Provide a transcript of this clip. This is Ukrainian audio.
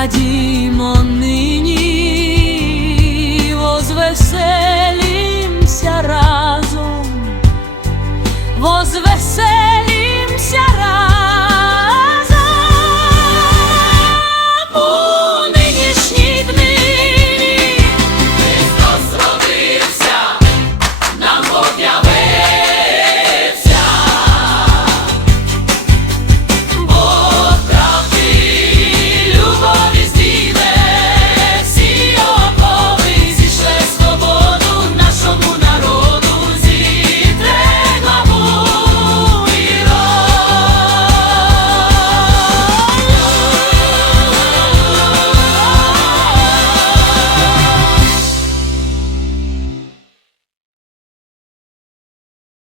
радімо нині, возвеселімся разом, возвеселімся.